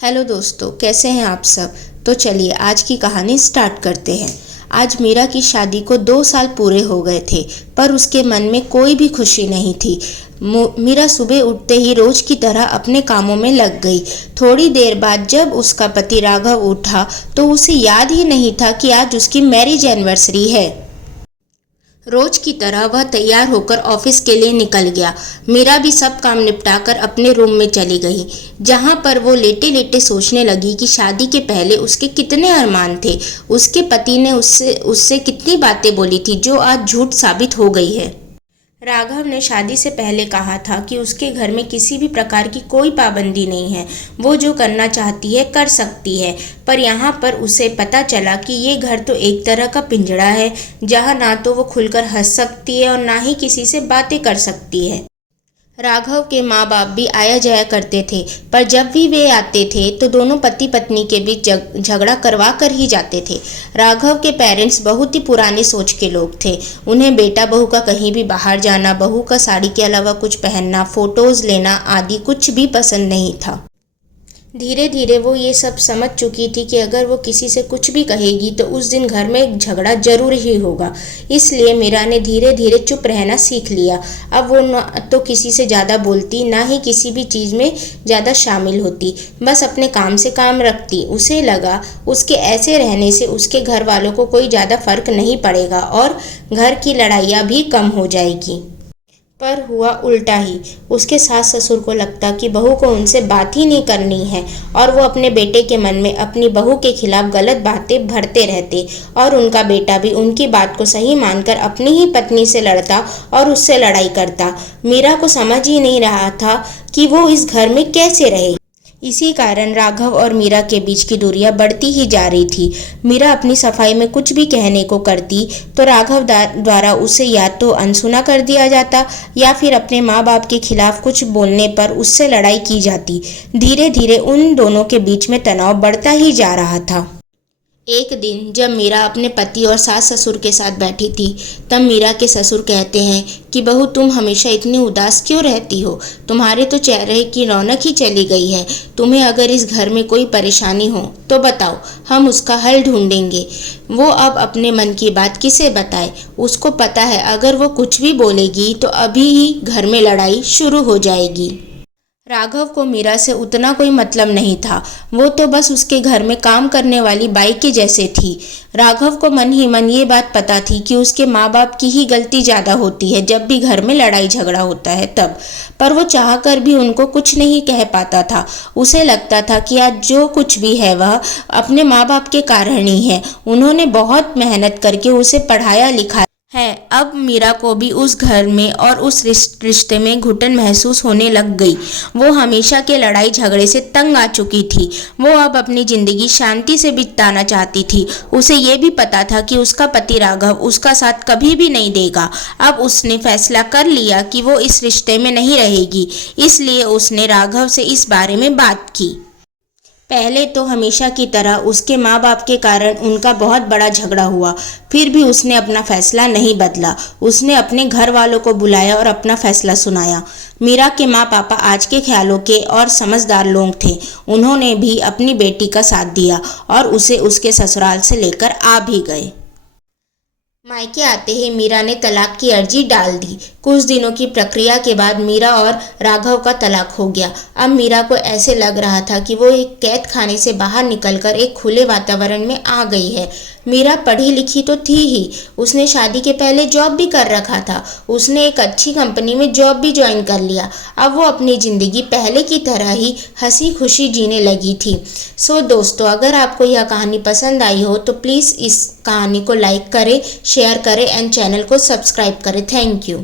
Hello दोस्तों, कैसे हैं आप सब। तो चलिए आज की कहानी स्टार्ट करते हैं। आज मीरा की शादी को 2 साल पूरे हो गए थे, पर उसके मन में कोई भी खुशी नहीं थी। मीरा सुबह उठते ही रोज की तरह अपने कामों में लग गई। थोड़ी देर बाद जब उसका पति राघव उठा तो उसे याद ही नहीं था कि आज उसकी मैरिज एनिवर्सरी है। रोज की तरह वह तैयार होकर ऑफिस के लिए निकल गया। मीरा भी सब काम निपटाकर अपने रूम में चली गई, जहां पर वो लेटे लेटे सोचने लगी कि शादी के पहले उसके कितने अरमान थे। उसके पति ने उससे कितनी बातें बोली थी जो आज झूठ साबित हो गई है। राघव ने शादी से पहले कहा था कि उसके घर में किसी भी प्रकार की कोई पाबंदी नहीं है, वो जो करना चाहती है कर सकती है। पर यहाँ पर उसे पता चला कि ये घर तो एक तरह का पिंजड़ा है, जहाँ ना तो वो खुलकर हंस सकती है और ना ही किसी से बातें कर सकती है। राघव के माँ बाप भी आया जाया करते थे, पर जब भी वे आते थे तो दोनों पति पत्नी के बीच झगड़ा करवा कर ही जाते थे। राघव के पेरेंट्स बहुत ही पुरानी सोच के लोग थे। उन्हें बेटा बहू का कहीं भी बाहर जाना, बहू का साड़ी के अलावा कुछ पहनना, फोटोज़ लेना आदि कुछ भी पसंद नहीं था। धीरे धीरे वो ये सब समझ चुकी थी कि अगर वो किसी से कुछ भी कहेगी तो उस दिन घर में झगड़ा जरूर ही होगा। इसलिए मीरा ने धीरे धीरे चुप रहना सीख लिया। अब वो न तो किसी से ज़्यादा बोलती, ना ही किसी भी चीज़ में ज़्यादा शामिल होती, बस अपने काम से काम रखती। उसे लगा उसके ऐसे रहने से उसके घर वालों को कोई ज़्यादा फर्क नहीं पड़ेगा और घर की लड़ाइयाँ भी कम हो जाएगी। पर हुआ उल्टा ही। उसके सास ससुर को लगता कि बहू को उनसे बात ही नहीं करनी है और वो अपने बेटे के मन में अपनी बहू के खिलाफ गलत बातें भरते रहते, और उनका बेटा भी उनकी बात को सही मानकर अपनी ही पत्नी से लड़ता और उससे लड़ाई करता। मीरा को समझ ही नहीं रहा था कि वो इस घर में कैसे रहे। इसी कारण राघव और मीरा के बीच की दूरियां बढ़ती ही जा रही थी। मीरा अपनी सफाई में कुछ भी कहने को करती तो राघव द्वारा उसे या तो अनसुना कर दिया जाता या फिर अपने माँ बाप के खिलाफ कुछ बोलने पर उससे लड़ाई की जाती। धीरे धीरे उन दोनों के बीच में तनाव बढ़ता ही जा रहा था। एक दिन जब मीरा अपने पति और सास ससुर के साथ बैठी थी, तब मीरा के ससुर कहते हैं कि बहू, तुम हमेशा इतनी उदास क्यों रहती हो? तुम्हारे तो चेहरे की रौनक ही चली गई है। तुम्हें अगर इस घर में कोई परेशानी हो तो बताओ, हम उसका हल ढूंढेंगे। वो अब अपने मन की बात किसे बताए? उसको पता है अगर वो कुछ भी बोलेगी तो अभी ही घर में लड़ाई शुरू हो जाएगी। राघव को मीरा से उतना कोई मतलब नहीं था। वो तो बस उसके घर में काम करने वाली बाई के जैसे थी। राघव को मन ही मन ये बात पता थी कि उसके माँ बाप की ही गलती ज़्यादा होती है जब भी घर में लड़ाई झगड़ा होता है तब। पर वो चाहकर भी उनको कुछ नहीं कह पाता था। उसे लगता था कि आज जो कुछ भी है वह अपने माँ बाप के कारण ही है। उन्होंने बहुत मेहनत करके उसे पढ़ाया लिखाया है। अब मीरा को भी उस घर में और उस रिश्ते में घुटन महसूस होने लग गई। वो हमेशा के लड़ाई झगड़े से तंग आ चुकी थी। वो अब अपनी जिंदगी शांति से बिताना चाहती थी। उसे ये भी पता था कि उसका पति राघव उसका साथ कभी भी नहीं देगा। अब उसने फैसला कर लिया कि वो इस रिश्ते में नहीं रहेगी। इसलिए उसने राघव से इस बारे में बात की। पहले तो हमेशा की तरह उसके माँ बाप के कारण उनका बहुत बड़ा झगड़ा हुआ, फिर भी उसने अपना फैसला नहीं बदला। उसने अपने घर वालों को बुलाया और अपना फैसला सुनाया। मीरा के माँ पापा आज के ख्यालों के और समझदार लोग थे। उन्होंने भी अपनी बेटी का साथ दिया और उसे उसके ससुराल से लेकर आ भी गए। मायके आते ही मीरा ने तलाक की अर्जी डाल दी। कुछ दिनों की प्रक्रिया के बाद मीरा और राघव का तलाक हो गया। अब मीरा को ऐसे लग रहा था कि वो एक कैद खाने से बाहर निकलकर एक खुले वातावरण में आ गई है। मीरा पढ़ी लिखी तो थी ही, उसने शादी के पहले जॉब भी कर रखा था। उसने एक अच्छी कंपनी में जॉब भी ज्वाइन कर लिया। अब वो अपनी ज़िंदगी पहले की तरह ही हंसी खुशी जीने लगी थी। सो दोस्तों, अगर आपको यह कहानी पसंद आई हो तो प्लीज़ इस कहानी को लाइक करें, शेयर करें एंड चैनल को सब्सक्राइब करें। Thank you.